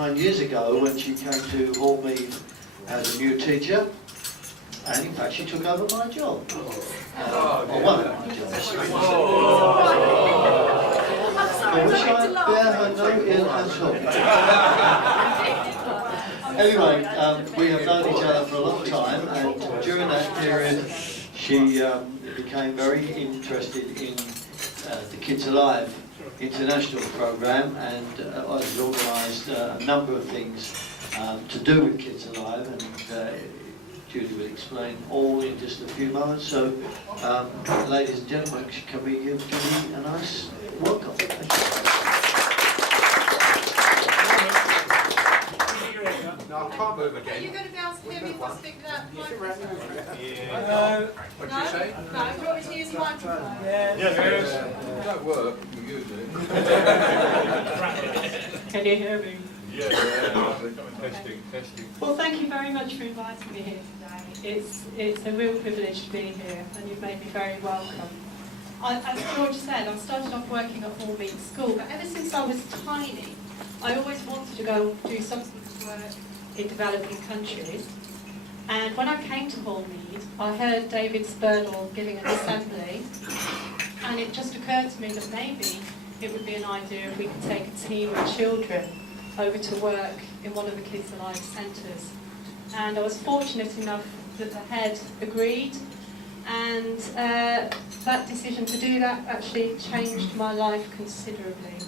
9 years ago when she came to Hallmead as a new teacher, and in fact she took over my job, or one of my jobs. For which I bear her no ill at all. Anyway, we have known each other for a long time, and during that period she became very interested in the Kids Alive international programme, and has organised a number of things to do with Kids Alive, and Judy will explain all in just a few moments. So, ladies and gentlemen, can we give Judy a nice welcome? Thank you. No, I can't move again. Are you going to be able to hear me if I speak that microphone? What did you say? No, do you want me to use the microphone? It don't work. You use it. Can you hear me? Testing. Well, thank you very much for inviting me here today. It's a real privilege to be here, and you've made me very welcome. As George said, I started off working at Hallmead School, but ever since I was tiny, I always wanted to go do some sort of work in developing countries. And when I came to Hallmead, I heard David Spurdall giving an assembly, and it just occurred to me that maybe it would be an idea if we could take a team of children over to work in one of the Kids Alive centres. And I was fortunate enough that the head agreed, and that decision to do that actually changed my life considerably.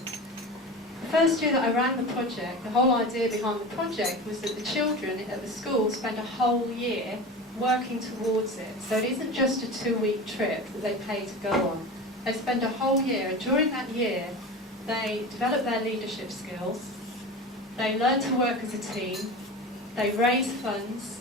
The first year that I ran the project, the whole idea behind the project was that the children at the school spend a whole year working towards it. So it isn't just a 2-week trip that they pay to go on. They spend a whole year, and during that year they develop their leadership skills, they learn to work as a team, they raise funds,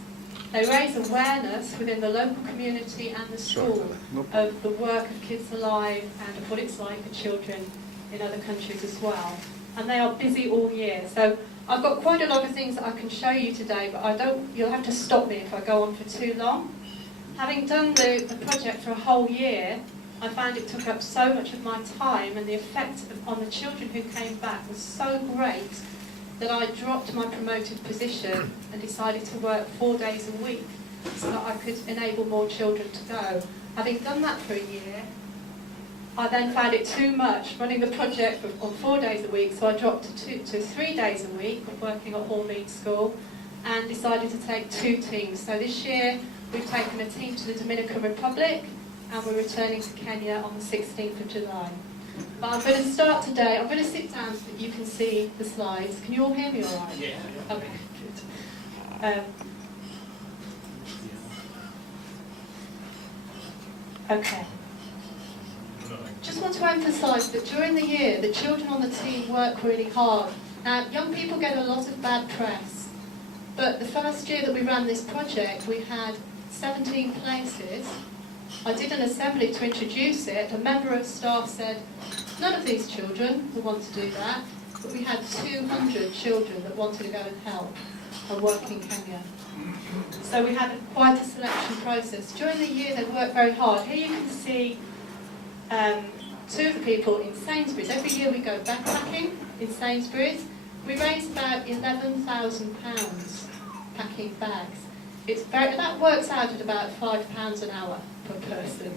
they raise awareness within the local community and the school of the work of Kids Alive and of what it's like for children in other countries as well. And they are busy all year. So I've got quite a lot of things that I can show you today, but you'll have to stop me if I go on for too long. Having done the project for a whole year, I found it took up so much of my time, and the effect on the children who came back was so great that I dropped my promoted position and decided to work 4 days a week so that I could enable more children to go. Having done that for a year, I then found it too much running the project on 4 days a week, so I dropped to 3 days a week of working at Hallmead School and decided to take 2 teams. So this year we've taken a team to the Dominican Republic, and we're returning to Kenya on the 16th of July. But I'm going to start today. I'm going to sit down so that you can see the slides. Can you all hear me all right? Yeah. Okay, good. Okay. Just want to emphasise that during the year, the children on the team work really hard. Now, young people get a lot of bad press, but the first year that we ran this project, we had 17 places. I did an assembly to introduce it. A member of staff said, none of these children will want to do that, but we had 200 children that wanted to go and help and work in Kenya. So we had quite a selection process. During the year, they worked very hard. Here you can see 2 of the people in Sainsbury's. Every year we go backpacking in Sainsbury's. We raise about £11,000 packing bags. That works out at about £5 an hour per person.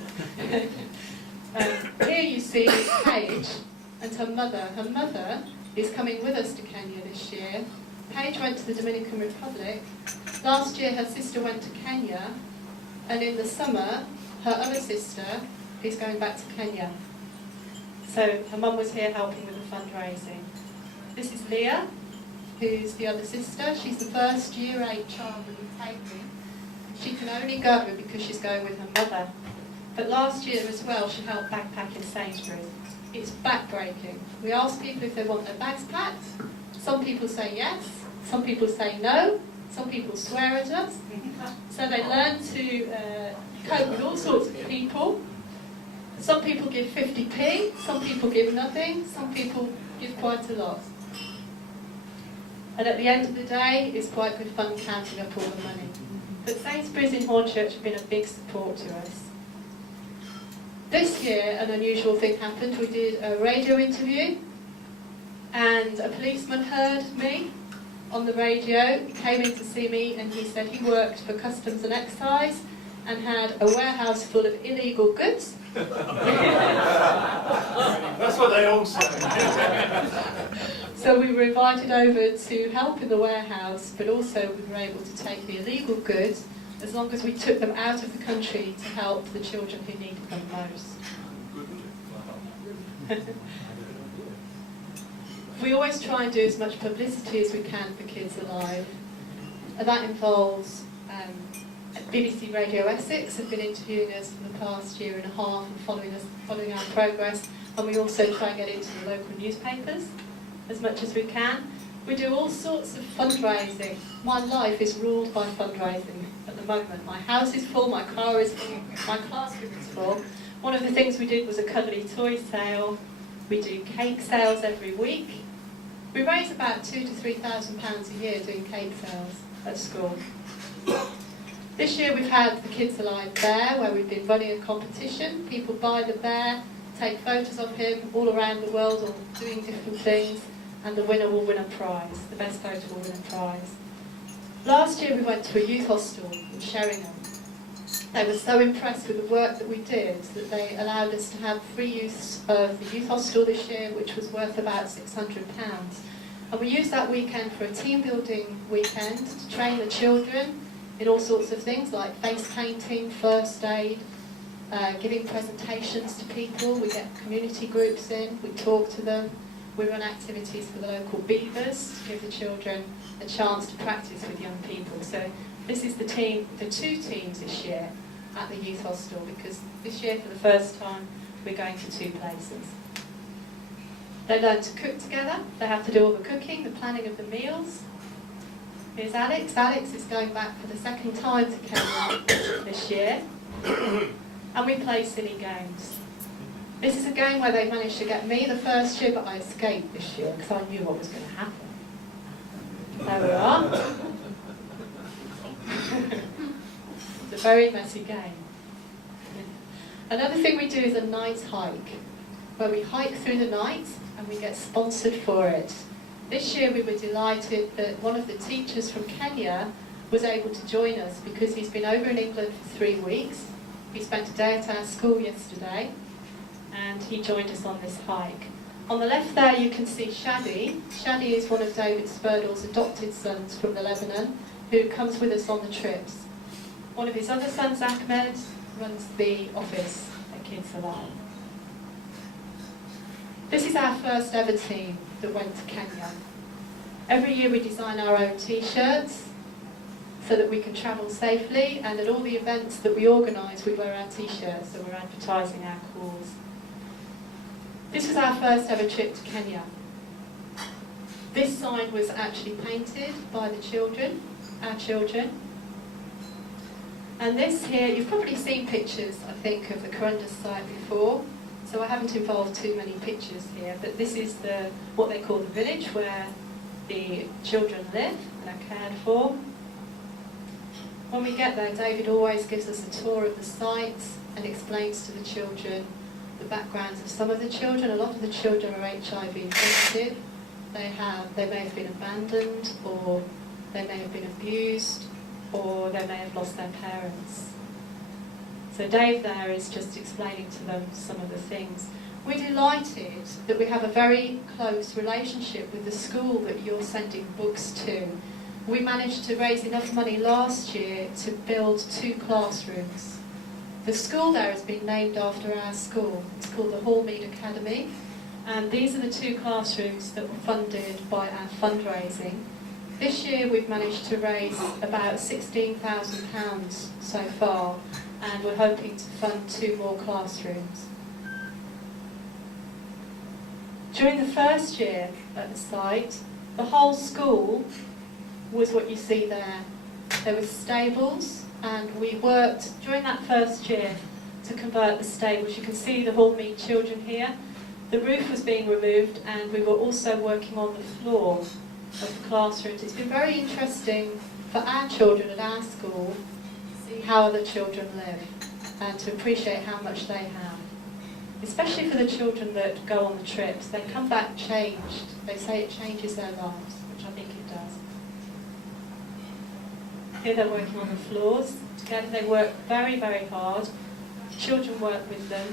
Here you see Paige and her mother. Her mother is coming with us to Kenya this year. Paige went to the Dominican Republic. Last year her sister went to Kenya, and in the summer her other sister is going back to Kenya. So her mum was here helping with the fundraising. This is Leah, who's the other sister. She's the first year 8 child that we've taken. She can only go because she's going with her mother. But last year as well, she helped backpack in Sainsbury's. It's backbreaking. We ask people if they want their bags packed. Some people say yes, some people say no, some people swear at us. So they learn to cope with all sorts of people. Some people give 50p, some people give nothing, some people give quite a lot. And at the end of the day, it's quite good fun counting up all the money. But Sainsbury's in Hornchurch have been a big support to us. This year, an unusual thing happened. We did a radio interview, and a policeman heard me, on the radio, came in to see me, and he said he worked for Customs and Excise and had a warehouse full of illegal goods. That's what they all say. So we were invited over to help in the warehouse, but also we were able to take the illegal goods as long as we took them out of the country to help the children who needed them most. We always try and do as much publicity as we can for Kids Alive. And that involves BBC Radio Essex have been interviewing us for the past year and a half and following our progress, and we also try and get into the local newspapers as much as we can. We do all sorts of fundraising. My life is ruled by fundraising at the moment. My house is full, my car is full, my classroom is full. One of the things we did was a cuddly toy sale. We do cake sales every week. We raise about £2,000 to £3,000 a year doing cake sales at school. This year we've had the Kids Alive Bear, where we've been running a competition. People buy the bear, take photos of him all around the world, or doing different things, and the winner will win a prize. The best photo will win a prize. Last year we went to a youth hostel in Sheringham. They were so impressed with the work that we did that they allowed us to have free use of the youth hostel this year, which was worth about £600. And we used that weekend for a team building weekend to train the children in all sorts of things like face painting, first aid, giving presentations to people. We get community groups in, we talk to them, we run activities for the local beavers to give the children a chance to practice with young people. So this is the two teams this year at the youth hostel, because this year for the first time we're going to 2 places. They learn to cook together, they have to do all the cooking, the planning of the meals. Here's Alex. Alex is going back for the 2nd time to Kenya this year. And we play silly games. This is a game where they managed to get me the first year, but I escaped this year because I knew what was going to happen. There we are. It's a very messy game. Another thing we do is a night hike, where we hike through the night and we get sponsored for it. This year we were delighted that one of the teachers from Kenya was able to join us because he's been over in England for 3 weeks. He spent a day at our school yesterday and he joined us on this hike. On the left there you can see Shadi. Shadi is one of David Spurdle's adopted sons from the Lebanon who comes with us on the trips. One of his other sons, Ahmed, runs the office at Kids Alive. This is our first ever team that went to Kenya. Every year we design our own t-shirts so that we can travel safely, and at all the events that we organise we wear our t-shirts, so we're advertising our cause. This was our first ever trip to Kenya. This sign was actually painted by the children, our children. And this here, you've probably seen pictures, I think, of the Corundus site before, so I haven't involved too many pictures here, but this is what they call the village where the children live and are cared for. When we get there, David always gives us a tour of the sites and explains to the children the backgrounds of some of the children. A lot of the children are HIV infected. They may have been abandoned, or they may have been abused, or they may have lost their parents. So Dave there is just explaining to them some of the things. We're delighted that we have a very close relationship with the school that you're sending books to. We managed to raise enough money last year to build 2 classrooms. The school there has been named after our school. It's called the Hallmead Academy, and these are the 2 classrooms that were funded by our fundraising. This year we've managed to raise about £16,000 so far, and we're hoping to fund 2 more classrooms. During the first year at the site, the whole school was what you see there. There were stables, and we worked during that first year to convert the stables. You can see the Hallmead children here. The roof was being removed, and we were also working on the floor of the classrooms. It's been very interesting for our children at our school to see how other children live and to appreciate how much they have. Especially for the children that go on the trips, they come back changed. They say it changes their lives, which I think it does. Here they're working on the floors. Together they work very, very hard. Children work with them.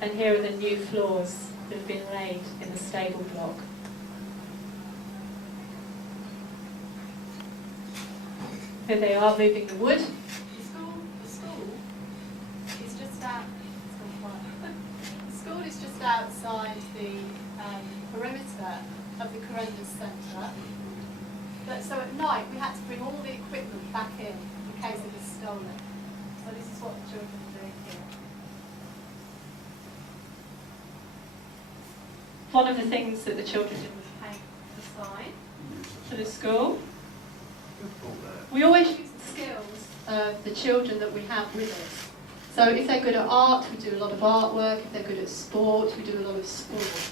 And here are the new floors that have been laid in the stable block. Here they are moving the wood. The school is just out. It's gone quiet. The school is just outside the perimeter of the Corendon Centre. But so at night we had to bring all the equipment back in case it was stolen. So this is what the children are doing here. One of the things that the children did was paint the sign for the school. We always use the skills of the children that we have with us. So if they're good at art, we do a lot of artwork. If they're good at sport, we do a lot of sport.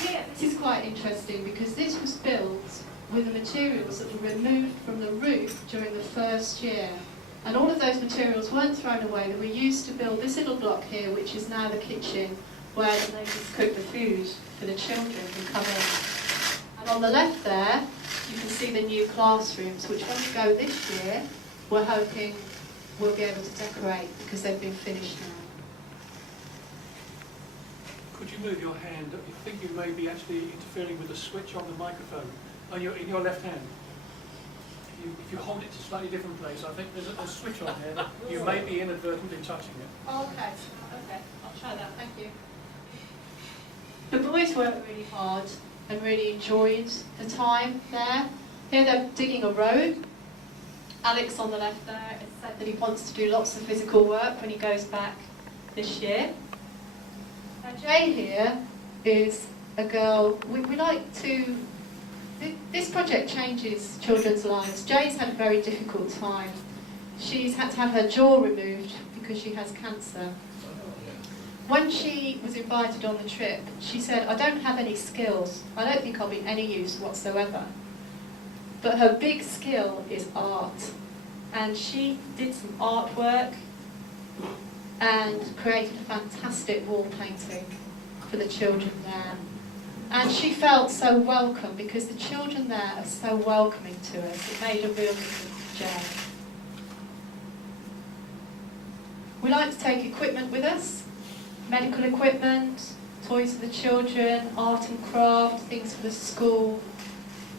Here, this is quite interesting because this was built with the materials that were removed from the roof during the first year. And all of those materials weren't thrown away. They were used to build this little block here, which is now the kitchen, where the ladies cook the food for the children who come in. And on the left there, you can see the new classrooms, which when we go this year, we're hoping we'll be able to decorate because they've been finished now. Could you move your hand? I think you may be actually interfering with the switch on the microphone in your left hand. If you hold it to a slightly different place, I think there's a switch on there that you may be inadvertently touching it. Oh, okay. Okay, I'll try that. Thank you. The boys worked really hard and really enjoyed the time there. Here they're digging a road. Alex on the left there has said that he wants to do lots of physical work when he goes back this year. Now Jay here is a girl, we like to, this project changes children's lives. Jay's had a very difficult time. She's had to have her jaw removed because she has cancer. When she was invited on the trip, she said, I don't have any skills. I don't think I'll be any use whatsoever. But her big skill is art. And she did some artwork and created a fantastic wall painting for the children there. And she felt so welcome because the children there are so welcoming to us. It made a real difference to Jane. We like to take equipment with us. Medical equipment, toys for the children, art and craft, things for the school,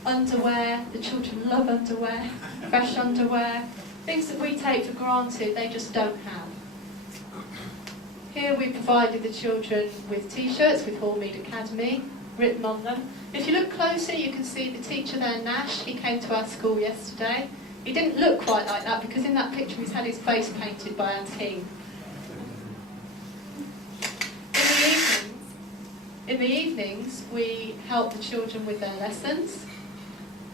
underwear, the children love underwear, fresh underwear, things that we take for granted they just don't have. Here we provided the children with t-shirts with Hallmead Academy written on them. If you look closer you can see the teacher there, Nash, he came to our school yesterday. He didn't look quite like that because in that picture he's had his face painted by our team. In the evenings, we help the children with their lessons,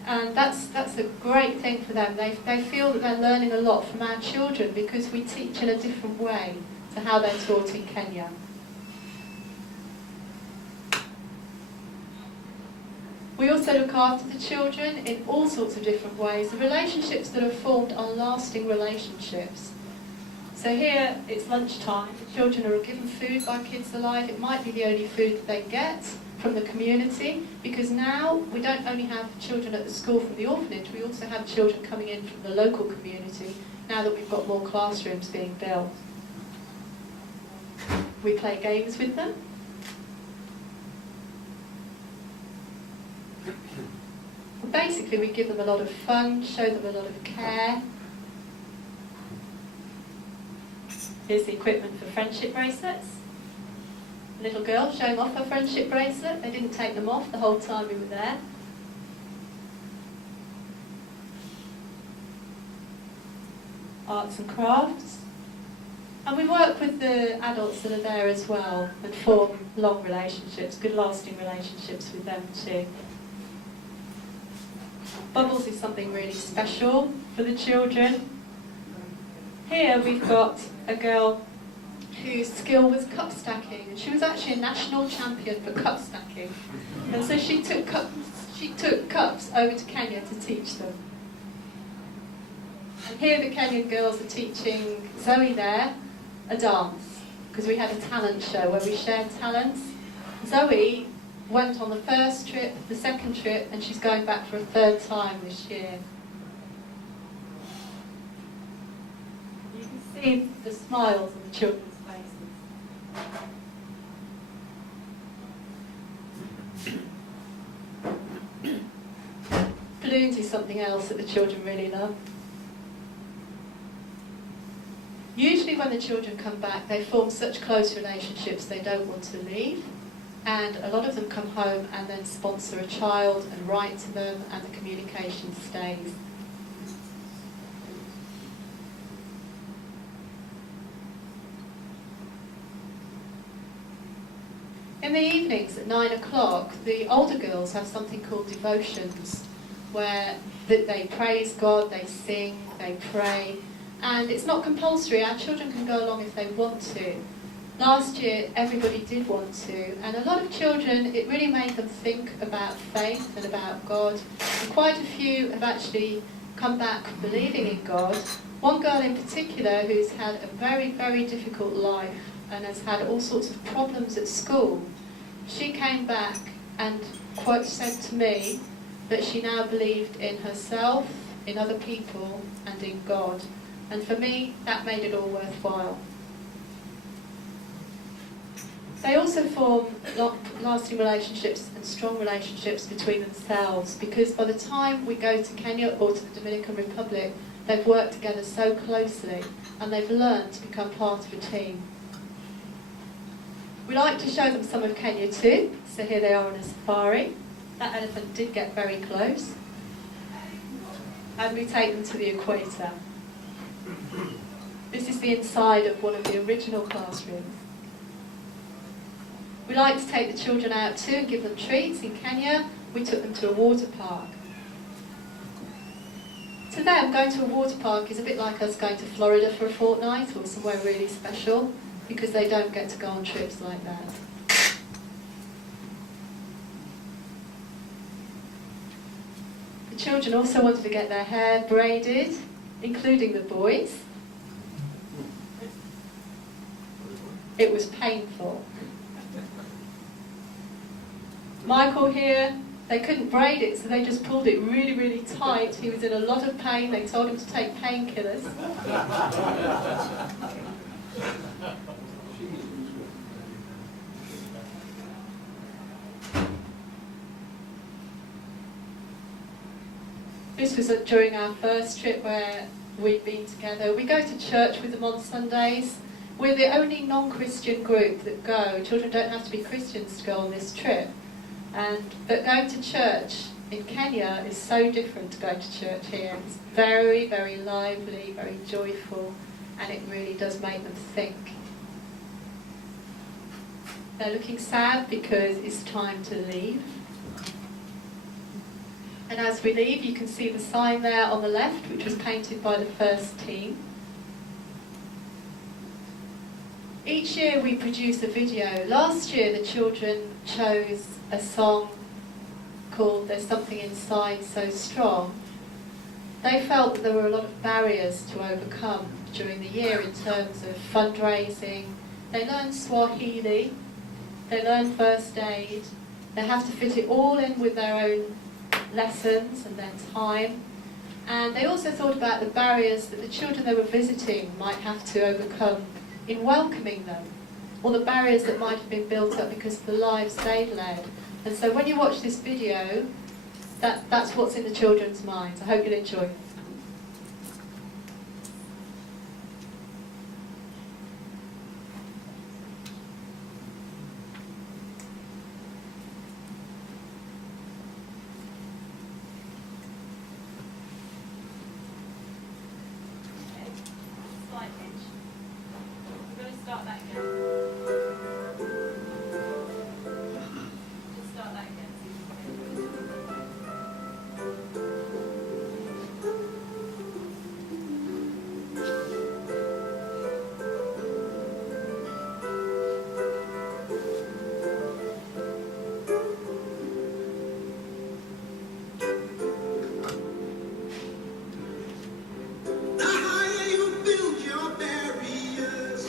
and that's a great thing for them. They feel that they're learning a lot from our children because we teach in a different way to how they're taught in Kenya. We also look after the children in all sorts of different ways. The relationships that are formed are lasting relationships. So here it's lunchtime, the children are given food by Kids Alive. It might be the only food that they get from the community because now we don't only have children at the school from the orphanage, we also have children coming in from the local community now that we've got more classrooms being built. We play games with them. Basically we give them a lot of fun, show them a lot of care. Here's the equipment for friendship bracelets. A little girl showing off her friendship bracelet. They didn't take them off the whole time we were there. Arts and crafts. And we work with the adults that are there as well and form long relationships, good lasting relationships with them too. Bubbles is something really special for the children. Here we've got a girl whose skill was cup stacking, and she was actually a national champion for cup stacking. And so she took cups over to Kenya to teach them. And here the Kenyan girls are teaching Zoe there a dance, because we had a talent show where we shared talents. Zoe went on the first trip, the second trip, and she's going back for a third time this year. see the smiles on the children's faces. Balloons is something else that the children really love. Usually when the children come back, they form such close relationships they don't want to leave. And a lot of them come home and then sponsor a child and write to them, and the communication stays. In the evenings at 9 o'clock, the older girls have something called devotions, where they praise God, they sing, they pray, and it's not compulsory. Our children can go along if they want to. Last year, everybody did want to, and a lot of children, it really made them think about faith and about God. And quite a few have actually come back believing in God. One girl in particular who's had a very, very difficult life and has had all sorts of problems at school, she came back and, quote, said to me that she now believed in herself, in other people, and in God. And for me, that made it all worthwhile. They also form lasting relationships and strong relationships between themselves, because by the time we go to Kenya or to the Dominican Republic, they've worked together so closely and they've learned to become part of a team. We like to show them some of Kenya too, so here they are on a safari. That elephant did get very close. And we take them to the equator. This is the inside of one of the original classrooms. We like to take the children out too and give them treats. In Kenya, we took them to a water park. To them, going to a water park is a bit like us going to Florida for a fortnight or somewhere really special, because they don't get to go on trips like that. The children also wanted to get their hair braided, including the boys. It was painful. Michael here, they couldn't braid it, so they just pulled it really, really tight. He was in a lot of pain. They told him to take painkillers. This was during our first trip where we'd been together. We go to church with them on Sundays. We're the only non-Christian group that go. Children don't have to be Christians to go on this trip. But going to church in Kenya is so different to going to church here. It's very, very lively, very joyful, and it really does make them think. They're looking sad because it's time to leave. And as we leave, you can see the sign there on the left, which was painted by the first team. Each year we produce a video. Last year the children chose a song called There's Something Inside So Strong. They felt that there were a lot of barriers to overcome during the year in terms of fundraising. They learned Swahili, they learned first aid, they have to fit it all in with their own lessons and their time. And they also thought about the barriers that the children they were visiting might have to overcome in welcoming them, or the barriers that might have been built up because of the lives they'd led. And so when you watch this video, that's what's in the children's minds. I hope you'll enjoy it. Start that again. Just start that again. The higher you build your barriers,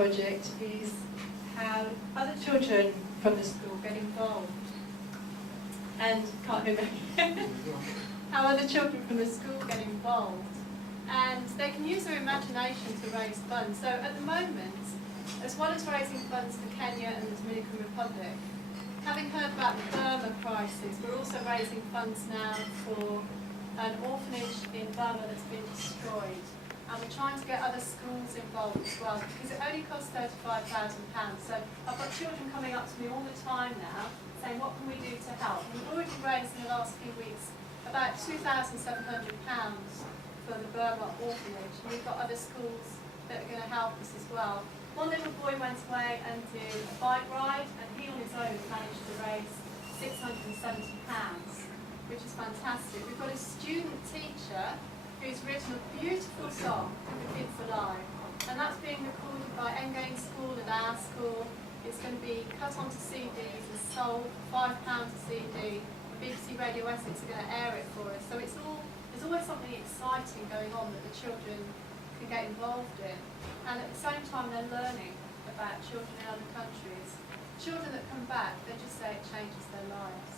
project is how other children from the school get involved. And can't hear me. How other children from the school get involved. And they can use their imagination to raise funds. So at the moment, as well as raising funds for Kenya and the Dominican Republic, having heard about the Burma crisis, we're also raising funds now for an orphanage in Burma that's been destroyed. And we're trying to get other schools involved as well, because it only costs £35,000. So I've got children coming up to me all the time now, saying, what can we do to help? And we've already raised in the last few weeks about £2,700 for the Burma orphanage. And we've got other schools that are going to help us as well. One little boy went away and did a bike ride, and he on his own managed to raise £670, which is fantastic. We've got a student teacher who's written a beautiful song for the kids alive, and that's being recorded by Engain School and our school. It's going to be cut onto CDs and sold for £5 a CD. BBC Radio Essex are going to air it for us. So there's always something exciting going on that the children can get involved in, and at the same time they're learning about children in other countries. Children that come back, they just say it changes their lives.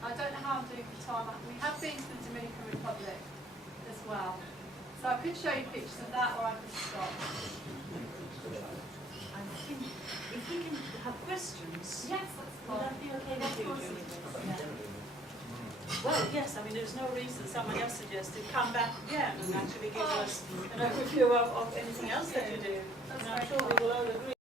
I don't know how I'm doing for time. We have been to the Dominican Republic as well. So I could show you pictures of that, or I could stop. I think if we can have questions, Yes, that's would fine. that be okay with you, Of course Julie? it is. Well, yes, I mean, there's no reason, someone else suggested, come back again and actually give us an overview of anything else that you do. That's And I'm very sure we kind. will all agree.